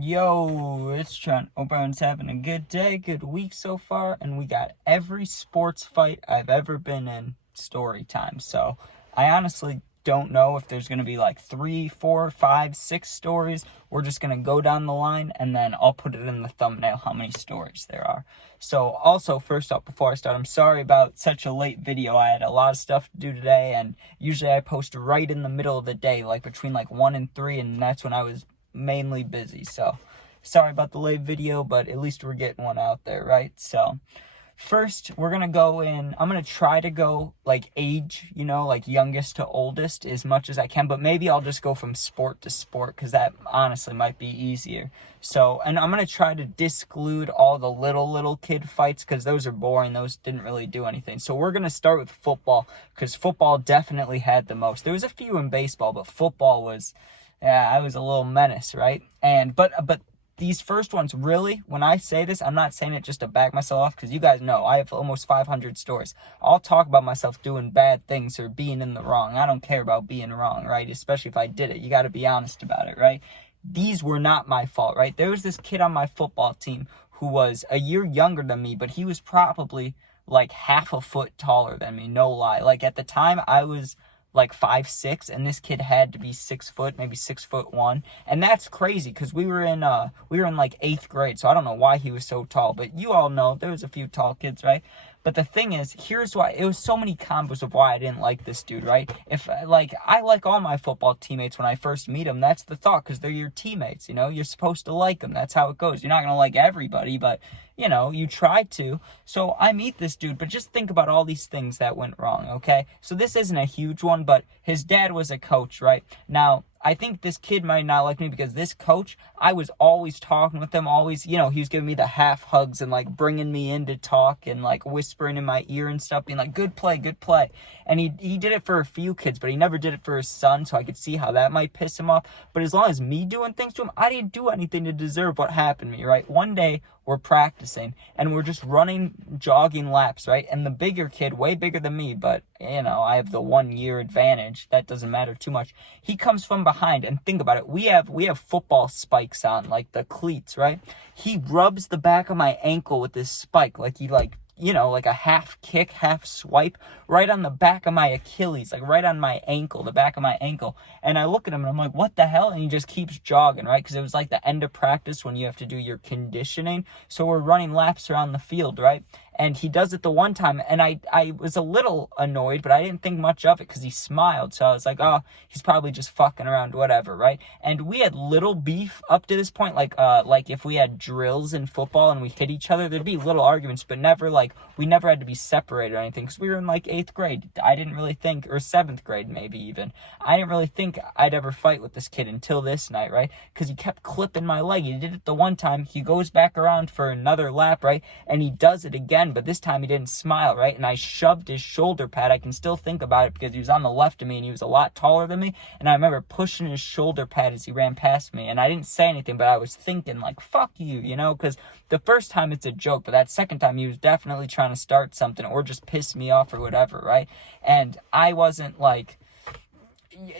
Yo, it's Trent. Hope everyone's having a good day, good week so far, and we got every sports fight I've ever been in story time. So I honestly don't know if there's going to be like 3, 4, 5, 6 stories. We're just going to go down the line, and then I'll put it in the thumbnail how many stories there are. So also, first up, before I start, I'm sorry about such a late video. I had a lot of stuff to do today, and usually I post right in the middle of the day, like between like 1 and 3, and that's when I was mainly busy. So sorry about the late video, but at least we're getting one out there, right? So first we're gonna go in, I'm gonna try to go like age, like youngest to oldest as much as I can, but maybe I'll just go from sport to sport because that honestly might be easier. So, and I'm gonna try to disclude all the little kid fights because those are boring. Those didn't really do anything. So we're gonna start with football because football definitely had the most. There was a few in baseball, but football was, yeah, I was a little menace, right? And but these first ones, really, when I say this, I'm not saying it just to back myself off, because you guys know I have almost 500 stories. I'll talk about myself doing bad things or being in the wrong. I don't care about being wrong, right? Especially if I did it. You got to be honest about it, right? These were not my fault, right? There was this kid on my football team who was a year younger than me, but he was probably like half a foot taller than me, no lie. Like at the time, I was like 5'6", and this kid had to be 6 foot, maybe 6'1", and that's crazy because we were in like 8th grade, so I don't know why he was so tall, but you all know there was a few tall kids, right? But the thing is, here's why. It was so many combos of why I didn't like this dude, right? If I like all my football teammates when I first meet them, that's the thought, because they're your teammates, you're supposed to like them. That's how it goes. You're not gonna like everybody, but you try to. So I meet this dude, but just think about all these things that went wrong, okay? So this isn't a huge one, but his dad was a coach, right? Now, I think this kid might not like me because this coach, I was always talking with him, always, he was giving me the half hugs and like bringing me in to talk and like whispering in my ear and stuff, being like, good play, good play. And he did it for a few kids, but he never did it for his son, so I could see how that might piss him off. But as long as me doing things to him, I didn't do anything to deserve what happened to me, right? One day, we're practicing and we're just jogging laps, right? And the bigger kid, way bigger than me, but I have the 1 year advantage. That doesn't matter too much. He comes from behind, and think about it. We have football spikes on, like the cleats, right? He rubs the back of my ankle with this spike, like he like a half kick, half swipe right on the back of my Achilles, like right on my ankle, the back of my ankle. And I look at him and I'm like, what the hell? And he just keeps jogging, right? Because it was like the end of practice when you have to do your conditioning. So we're running laps around the field, right? And he does it the one time, and I was a little annoyed, but I didn't think much of it because he smiled. So I was like, oh, he's probably just fucking around, whatever, right? And we had little beef up to this point, like if we had drills in football and we hit each other, there'd be little arguments, but never we never had to be separated or anything because we were in like 8th grade. I didn't really think, or 7th grade maybe even. I didn't really think I'd ever fight with this kid until this night, right? Because he kept clipping my leg. He did it the one time. He goes back around for another lap, right? And he does it again. But this time he didn't smile, right? And I shoved his shoulder pad. I can still think about it because he was on the left of me and he was a lot taller than me. And I remember pushing his shoulder pad as he ran past me. And I didn't say anything, but I was thinking like, fuck you, because the first time it's a joke, but that second time he was definitely trying to start something or just piss me off or whatever, right? And I wasn't like,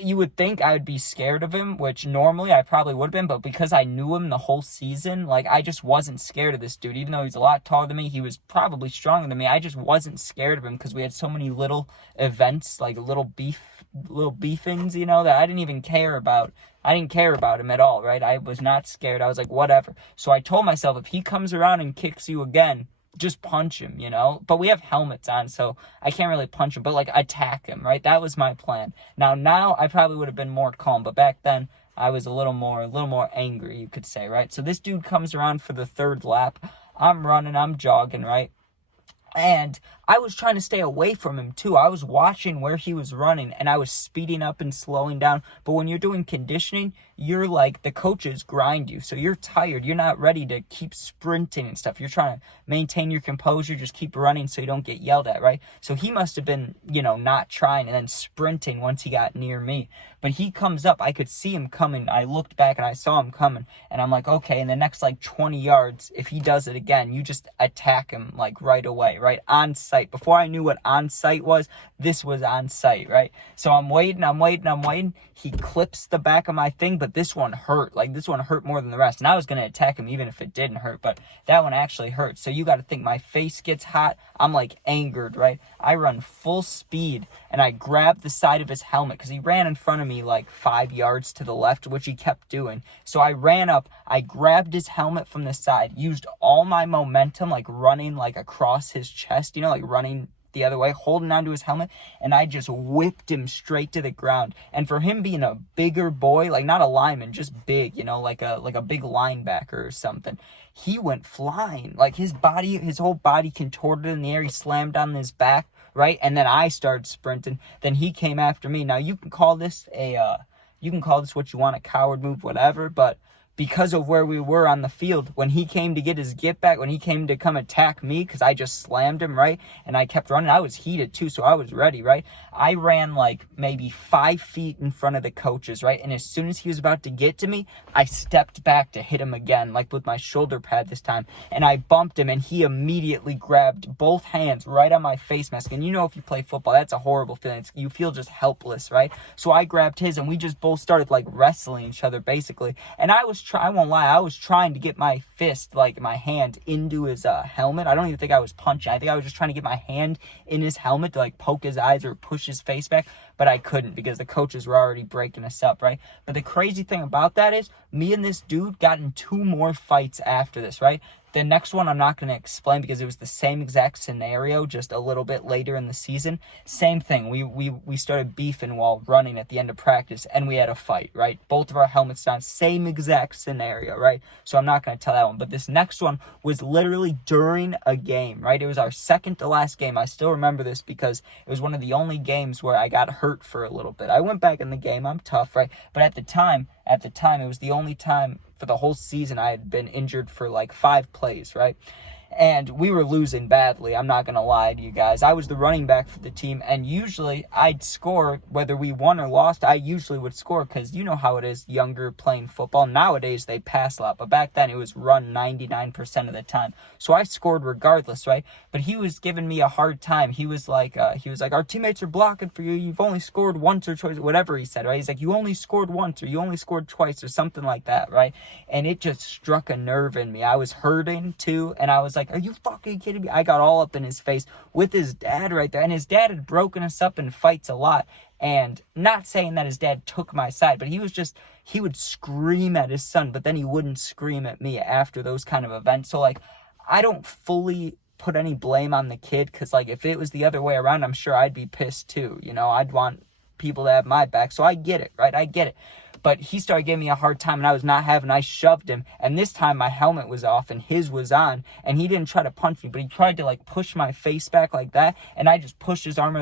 you would think I would be scared of him, which normally I probably would have been, but because I knew him the whole season, I just wasn't scared of this dude. Even though he's a lot taller than me, he was probably stronger than me. I just wasn't scared of him because we had so many little events, like little beefings, that I didn't even care about. I didn't care about him at all, right? I was not scared. I was like, whatever. So I told myself, if he comes around and kicks you again, just punch him, but we have helmets on, so I can't really punch him, but attack him, right? That was my plan. Now I probably would have been more calm, but back then I was a little more angry, you could say, right? So this dude comes around for the 3rd lap. I'm running, I'm jogging, right? And I was trying to stay away from him too. I was watching where he was running and I was speeding up and slowing down. But when you're doing conditioning, you're like, the coaches grind you. So you're tired. You're not ready to keep sprinting and stuff. You're trying to maintain your composure, just keep running so you don't get yelled at, right? So he must have been, not trying and then sprinting once he got near me. But he comes up. I could see him coming. I looked back and I saw him coming. And I'm like, okay, in the next 20 yards, if he does it again, you just attack him right away, right? On sight. site. Before I knew what on site was, this was on site, right? So I'm waiting. He clips the back of my thing, but this one hurt. Like, this one hurt more than the rest. And I was going to attack him even if it didn't hurt, but that one actually hurt. So you got to think, my face gets hot. I'm like angered, right? I run full speed and I grab the side of his helmet because he ran in front of me like 5 yards to the left, which he kept doing. So I ran up, I grabbed his helmet from the side, used all my momentum, like running like across his chest, like running the other way, holding onto his helmet, and I just whipped him straight to the ground. And for him being a bigger boy, like not a lineman, just big, like a big linebacker or something, he went flying. Like his whole body contorted in the air. He slammed on his back, right? And then I started sprinting. Then he came after me. Now you can call this what you want, a coward move, whatever, but because of where we were on the field, when he came to get his get back, when he came to come attack me, because I just slammed him, right? And I kept running. I was heated too, so I was ready, right? I ran like maybe 5 feet in front of the coaches, right? And as soon as he was about to get to me, I stepped back to hit him again, like with my shoulder pad this time. And I bumped him, and he immediately grabbed both hands right on my face mask. And if you play football, that's a horrible feeling. You feel just helpless, right? So I grabbed his, and we just both started like wrestling each other, basically. And I won't lie, I was trying to get my fist, like my hand, into his helmet. I don't even think I was punching. I think I was just trying to get my hand in his helmet to like poke his eyes or push his face back, but I couldn't because the coaches were already breaking us up, right? But the crazy thing about that is me and this dude got in 2 more fights after this, right? The next one I'm not going to explain because it was the same exact scenario, just a little bit later in the season. Same thing. We started beefing while running at the end of practice, and we had a fight, right? Both of our helmets down. Same exact scenario, right? So I'm not going to tell that one. But this next one was literally during a game, right? It was our second to last game. I still remember this because it was one of the only games where I got hurt for a little bit. I went back in the game. I'm tough, right? But at the time, it was the only time for the whole season I had been injured for like 5 plays, right? And we were losing badly. I'm not going to lie to you guys. I was the running back for the team, and usually I'd score. Whether we won or lost, I usually would score because you know how it is, younger playing football. Nowadays, they pass a lot, but back then it was run 99% of the time. So I scored regardless, right? But he was giving me a hard time. He was like, our teammates are blocking for you. You've only scored once or twice, whatever he said, right? He's like, you only scored once or you only scored twice or something like that, right? And it just struck a nerve in me. I was hurting too, and I was like, are you fucking kidding me? I got all up in his face with his dad right there. And his dad had broken us up in fights a lot. And not saying that his dad took my side, but he would scream at his son, but then he wouldn't scream at me after those kind of events. So, like, I don't fully put any blame on the kid because, like, if it was the other way around, I'm sure I'd be pissed too. I'd want people to have my back. So I get it, right? I get it. But he started giving me a hard time, and I was not having. I shoved him, and this time my helmet was off and his was on, and he didn't try to punch me, but he tried to like push my face back like that, and I just pushed his arm.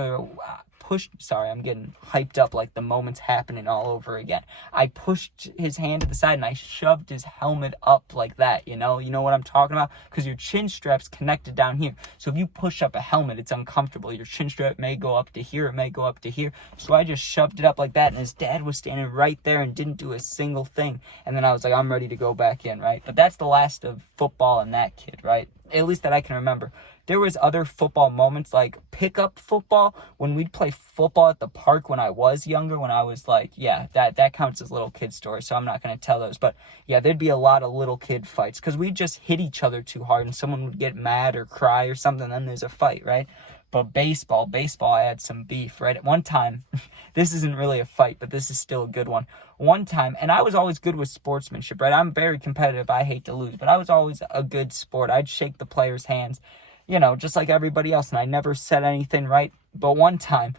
Sorry, I'm getting hyped up like the moment's happening all over again. I pushed his hand to the side and I shoved his helmet up like that, you know what I'm talking about? Because your chin strap's connected down here. So if you push up a helmet, it's uncomfortable. Your chin strap may go up to here, it may go up to here. So I just shoved it up like that, and his dad was standing right there and didn't do a single thing. And then I was like, I'm ready to go back in, right? But that's the last of football and that kid, right? At least that I can remember. There was other football moments like pickup football when we'd play football at the park when I was younger, when I was like, yeah, that counts as little kid stories, so I'm not going to tell those. But yeah, there'd be a lot of little kid fights because we'd just hit each other too hard and someone would get mad or cry or something, then there's a fight, right? But baseball, I had some beef, right? At one time, this isn't really a fight, but this is still a good one. One time, and I was always good with sportsmanship, right? I'm very competitive. I hate to lose, but I was always a good sport. I'd shake the players' hands, just like everybody else, and I never said anything, right? But one time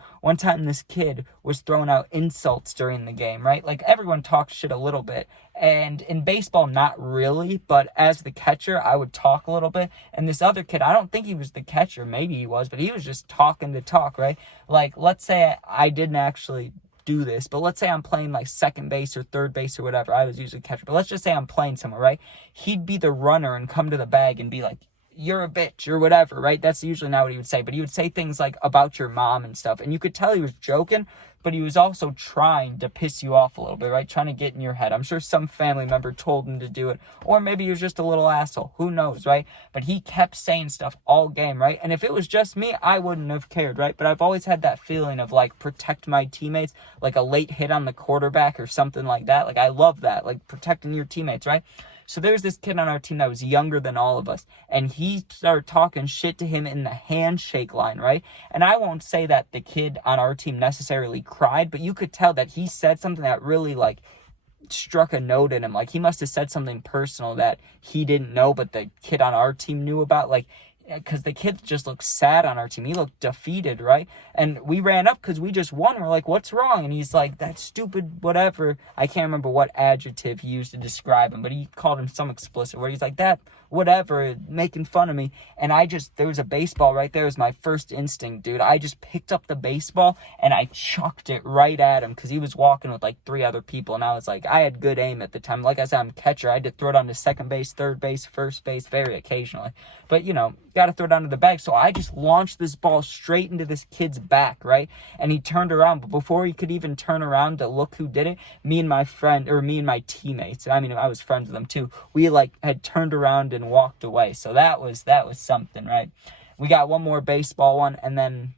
this kid was throwing out insults during the game, right? Like, everyone talks shit a little bit, and in baseball, not really, but as the catcher, I would talk a little bit, and this other kid, I don't think he was the catcher, maybe he was, but he was just talking to talk, right? Like, let's say I didn't actually do this, but let's say I'm playing like second base or third base or whatever. I was usually catcher, but let's just say I'm playing somewhere, right? He'd be the runner and come to the bag and be like, you're a bitch or whatever, right? That's usually not what he would say, but he would say things like about your mom and stuff. And you could tell he was joking, but he was also trying to piss you off a little bit, right? Trying to get in your head. I'm sure some family member told him to do it, or maybe he was just a little asshole. Who knows, right? But he kept saying stuff all game, right? And if it was just me, I wouldn't have cared, right? But I've always had that feeling of like protect my teammates, like a late hit on the quarterback or something like that. Like I love that, like protecting your teammates, right? So there's this kid on our team that was younger than all of us, and he started talking shit to him in the handshake line, right? And I won't say that the kid on our team necessarily cried, but you could tell that he said something that really, like, struck a note in him. Like, he must have said something personal that he didn't know, but the kid on our team knew about, like, because the kid just looked sad on our team. He looked defeated, right? And we ran up because we just won. We're like, what's wrong? And he's like, that stupid whatever. I can't remember what adjective he used to describe him, but he called him some explicit word. He's like, that whatever, making fun of me. And there was a baseball right there. It was my first instinct, dude. I just picked up the baseball and I chucked it right at him because he was walking with like 3 other people. And I was like, I had good aim at the time. Like I said, I'm a catcher. I had to throw it onto second base, third base, first base, very occasionally. But, got to throw it onto the bag. So I just launched this ball straight into this kid's back, right? And he turned around. But before he could even turn around to look who did it, me and my teammates, I mean, I was friends with them too, we like had turned around and walked away. So that was something, right? We got one more baseball one, and then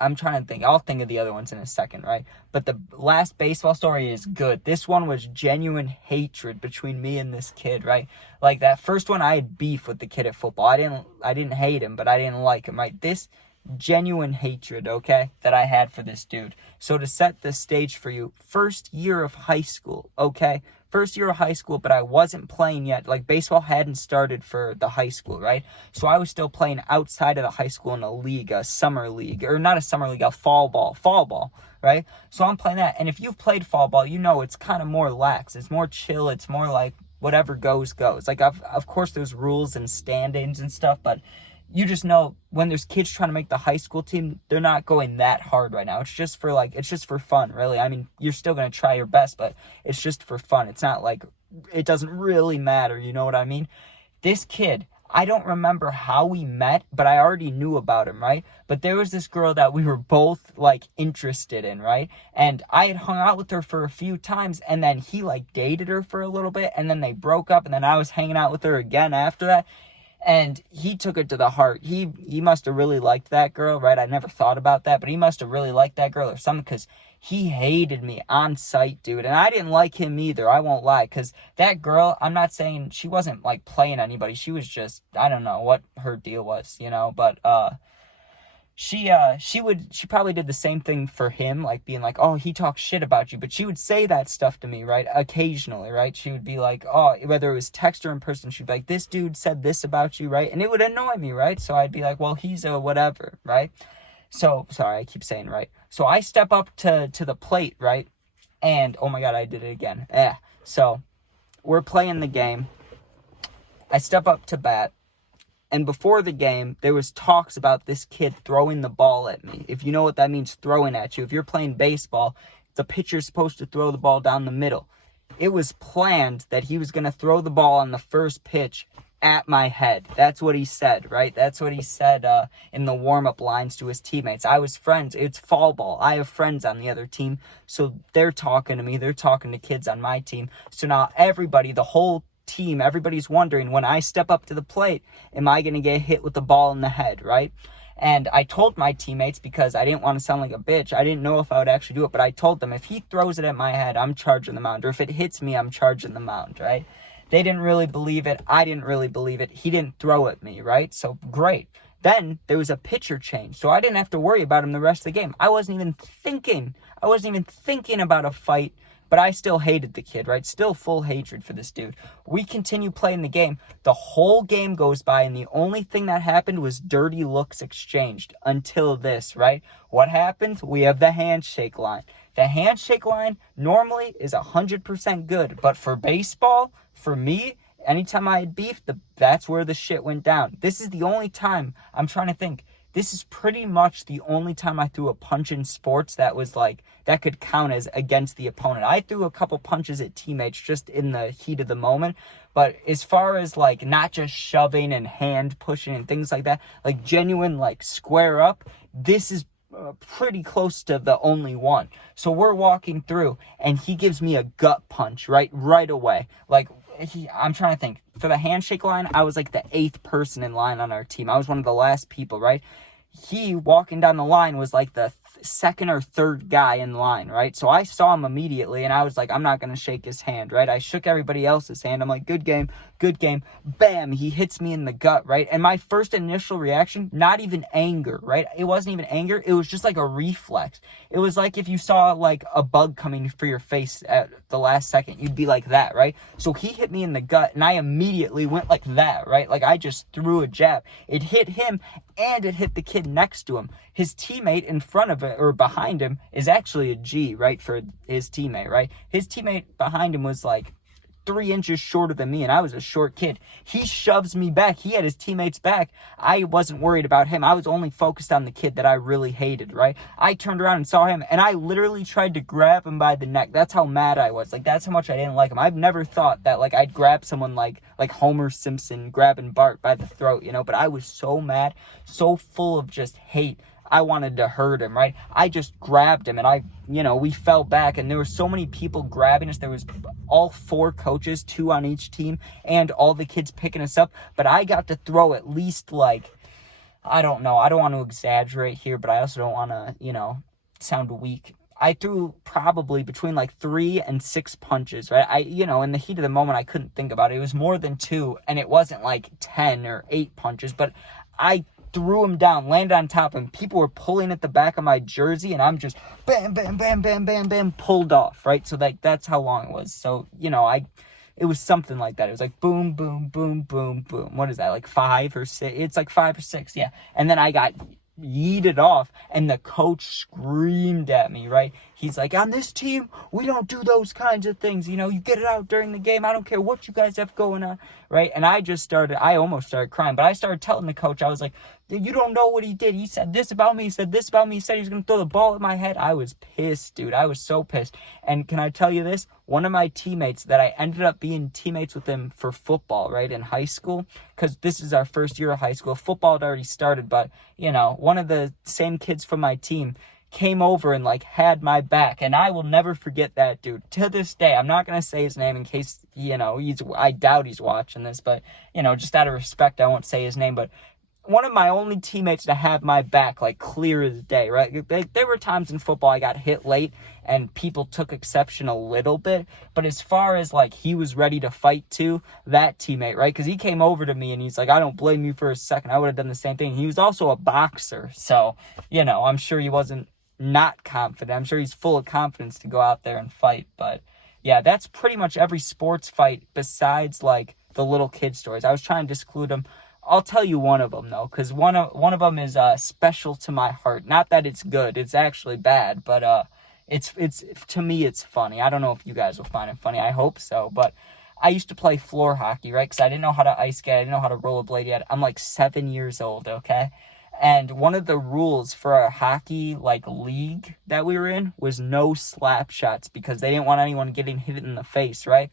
I'm trying to think. I'll think of the other ones in a second, right? But the last baseball story is good. This one was genuine hatred between me and this kid, right? Like that first one, I had beef with the kid at football. I didn't hate him, but I didn't like him, right? This genuine hatred, okay, that I had for this dude. So to set the stage for you, first year of high school, okay? First year of high school, but I wasn't playing yet. Like, baseball hadn't started for the high school, right? So I was still playing outside of the high school in a league, a summer league, or not a summer league, a fall ball, right? So I'm playing that. And if you've played fall ball, it's kind of more lax. It's more chill. It's more like whatever goes. Like, of course, there's rules and standings and stuff, but you just know when there's kids trying to make the high school team, they're not going that hard right now. It's just for fun, really. I mean, you're still going to try your best, but it's just for fun. It's not like, it doesn't really matter. You know what I mean? This kid, I don't remember how we met, but I already knew about him, right? But there was this girl that we were both like interested in, right? And I had hung out with her for a few times, and then he like dated her for a little bit, and then they broke up, and then I was hanging out with her again after that. And he took it to the heart. He must have really liked that girl, right? I never thought about that, but he must have really liked that girl or something, because he hated me on sight, dude. And I didn't like him either, I won't lie, because that girl, I'm not saying she wasn't, like, playing anybody. She was just, I don't know what her deal was, but, she probably did the same thing for him, like being like, oh, he talks shit about you, but she would say that stuff to me, right, occasionally, right? She would be like, oh, whether it was text or in person, she'd be like, this dude said this about you, right? And it would annoy me, right? So I'd be like, well, he's a whatever, right? So, sorry, I keep saying right. So I step up to the plate, right? And, oh my God, I did it again. So we're playing the game. I step up to bat. And before the game, there was talks about this kid throwing the ball at me. If you know what that means, throwing at you. If you're playing baseball, the pitcher's supposed to throw the ball down the middle. It was planned that he was going to throw the ball on the first pitch at my head. That's what he said, right? That's what he said in the warm-up lines to his teammates. I was friends. It's fall ball. I have friends on the other team, so they're talking to me. They're talking to kids on my team. So now everybody, the whole team, everybody's wondering, when I step up to the plate, am I going to get hit with the ball in the head, right? And I told my teammates, because I didn't want to sound like a bitch, I didn't know if I would actually do it, but I told them, if he throws it at my head, I'm charging the mound, or if it hits me, I'm charging the mound, right? They didn't really believe it. I didn't really believe it. He didn't throw at me, right? So great. Then there was a pitcher change, so I didn't have to worry about him the rest of the game. I wasn't even thinking about a fight. But I still hated the kid, right? Still full hatred for this dude. We continue playing the game. The whole game goes by, and the only thing that happened was dirty looks exchanged until this, right? What happened? We have the handshake line. The handshake line normally is 100% good. But for baseball, for me, anytime I had beef, that's where the shit went down. This is the only time, I'm trying to think, this is pretty much the only time I threw a punch in sports that was like, that could count as against the opponent. I threw a couple punches at teammates just in the heat of the moment, but as far as like not just shoving and hand pushing and things like that, like genuine like square up, this is pretty close to the only one. So we're walking through and he gives me a gut punch right away. Like I'm trying to think, for the handshake line, I was like the 8th person in line on our team. I was one of the last people, right? He walking down the line was like the second or third guy in line, right? So I saw him immediately and I was like, I'm not going to shake his hand, right? I shook everybody else's hand. I'm like, good game. Bam, he hits me in the gut, right? And my first initial reaction, not even anger, right? It wasn't even anger. It was just like a reflex. It was like if you saw like a bug coming for your face at the last second, you'd be like that, right? So he hit me in the gut and I immediately went like that, right? Like I just threw a jab. It hit him and it hit the kid next to him. His teammate in front of it or behind him is actually a G, right? For his teammate, right? His teammate behind him was like 3 inches shorter than me, and I was a short kid. He shoves me back. He had his teammates back. I wasn't worried about him. I was only focused on the kid that I really hated, right? I turned around and saw him, and I literally tried to grab him by the neck. That's how mad I was. Like, that's how much I didn't like him. I've never thought that, like, I'd grab someone like Homer Simpson grabbing Bart by the throat, you know? But I was so mad, so full of just hate. I wanted to hurt him, right? I just grabbed him and we fell back and there were so many people grabbing us. There was all 4 coaches, 2 on each team, and all the kids picking us up. But I got to throw at least I don't know. I don't want to exaggerate here, but I also don't want to, sound weak. I threw probably between 3 and 6 punches, right? In the heat of the moment, I couldn't think about it. It was more than 2 and it wasn't 10 or 8 punches, but I threw him down, landed on top of him. People were pulling at the back of my jersey, and I'm just bam, bam, bam, bam, bam, bam, pulled off, right? So that's how long it was. So, it was something like that. It was like boom, boom, boom, boom, boom. What is that, 5 or 6? It's 5 or 6, yeah. And then I got yeeted off, and the coach screamed at me, right? He's like, on this team, we don't do those kinds of things. You get it out during the game. I don't care what you guys have going on, right? And I almost started crying, but I started telling the coach, I was like, you don't know what he did. He said this about me. He said this about me. He said he was going to throw the ball at my head. I was pissed, dude. I was so pissed. And can I tell you this? One of my teammates that I ended up being teammates with him for football, right, in high school, because this is our first year of high school. Football had already started, but, one of the same kids from my team came over and had my back, and I will never forget that dude to this day. I'm not going to say his name in case, I doubt he's watching this, but, just out of respect, I won't say his name, but one of my only teammates to have my back, clear as day, right? There were times in football I got hit late and people took exception a little bit, but as far as he was ready to fight too, that teammate, right? Because he came over to me and he's like, I don't blame you for a second. I would have done the same thing. He was also a boxer, so, I'm sure he wasn't not confident. I'm sure he's full of confidence to go out there and fight, but yeah, that's pretty much every sports fight besides the little kid stories. I was trying to exclude them. I'll tell you one of them, though, because one of them is special to my heart. Not that it's good. It's actually bad, but it's to me, it's funny. I don't know if you guys will find it funny. I hope so, but I used to play floor hockey, right? Because I didn't know how to ice skate. I didn't know how to rollerblade yet. I'm 7 years old, okay? And one of the rules for our hockey, league that we were in was no slap shots because they didn't want anyone getting hit in the face, right?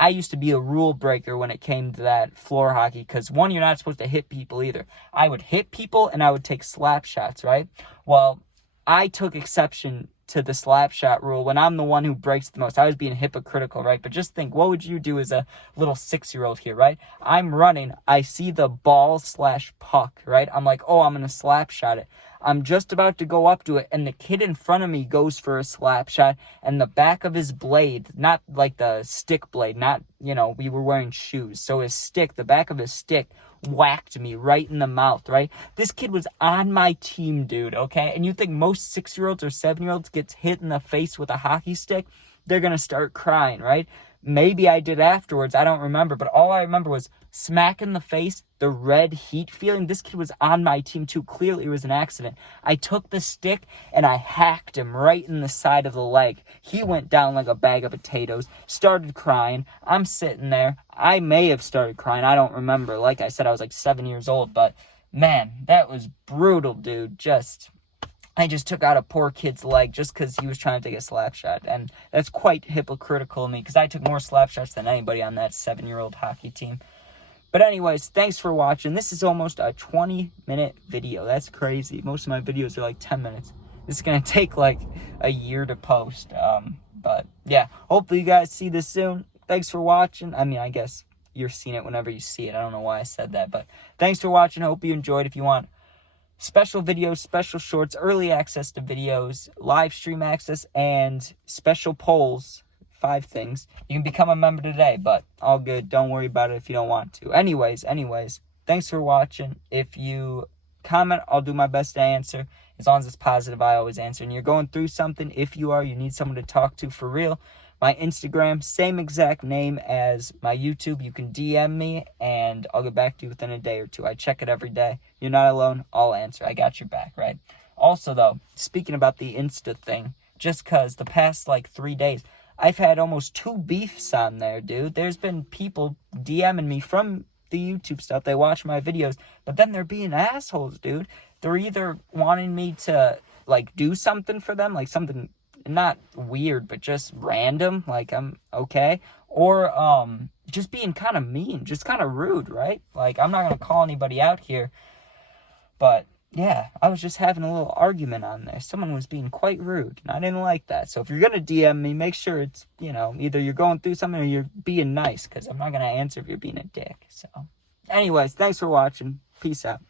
I used to be a rule breaker when it came to that floor hockey because, one, you're not supposed to hit people either. I would hit people and I would take slap shots, right? Well, I took exception to the slap shot rule when I'm the one who breaks the most. I was being hypocritical, right? But just think, what would you do as a little 6-year-old here, right? I'm running. I see the ball/puck, right? I'm like, oh, I'm going to slap shot it. I'm just about to go up to it, and the kid in front of me goes for a slap shot, and the back of his blade, not the stick blade, not, we were wearing shoes, so his stick, the back of his stick, whacked me right in the mouth, right? This kid was on my team, dude, okay? And you think most 6-year-olds or 7-year-olds gets hit in the face with a hockey stick? They're going to start crying, right? Maybe I did afterwards. I don't remember. But all I remember was smack in the face, the red heat feeling. This kid was on my team too. Clearly it was an accident. I took the stick and I hacked him right in the side of the leg. He went down like a bag of potatoes, started crying. I'm sitting there. I may have started crying. I don't remember. Like I said, I was 7 years old. But man, that was brutal, dude. I just took out a poor kid's leg just because he was trying to take a slap shot. And that's quite hypocritical of me because I took more slap shots than anybody on that 7-year-old hockey team. But anyways, thanks for watching. This is almost a 20-minute video. That's crazy. Most of my videos are like 10 minutes. This is going to take like a year to post. But yeah, hopefully you guys see this soon. Thanks for watching. I mean, I guess you're seeing it whenever you see it. I don't know why I said that. But thanks for watching. Hope you enjoyed. If you want special videos, special shorts, early access to videos, live stream access, and special polls, 5 things, you can become a member today, but all good. Don't worry about it if you don't want to. Anyways, thanks for watching. If you comment, I'll do my best to answer. As long as it's positive, I always answer. And you're going through something, if you need someone to talk to for real, my Instagram, same exact name as my YouTube. You can DM me, and I'll get back to you within a day or two. I check it every day. You're not alone. I'll answer. I got your back, right? Also, though, speaking about the Insta thing, just because the past, 3 days, I've had almost 2 beefs on there, dude. There's been people DMing me from the YouTube stuff. They watch my videos, but then they're being assholes, dude. They're either wanting me to, do something for them, something not weird, but just random, I'm okay, or just being kind of mean, just kind of rude, right? I'm not gonna call anybody out here, but yeah, I was just having a little argument on there. Someone was being quite rude, and I didn't like that. So if you're gonna DM me, make sure it's, either you're going through something or you're being nice, because I'm not gonna answer if you're being a dick. So anyways, thanks for watching. Peace out.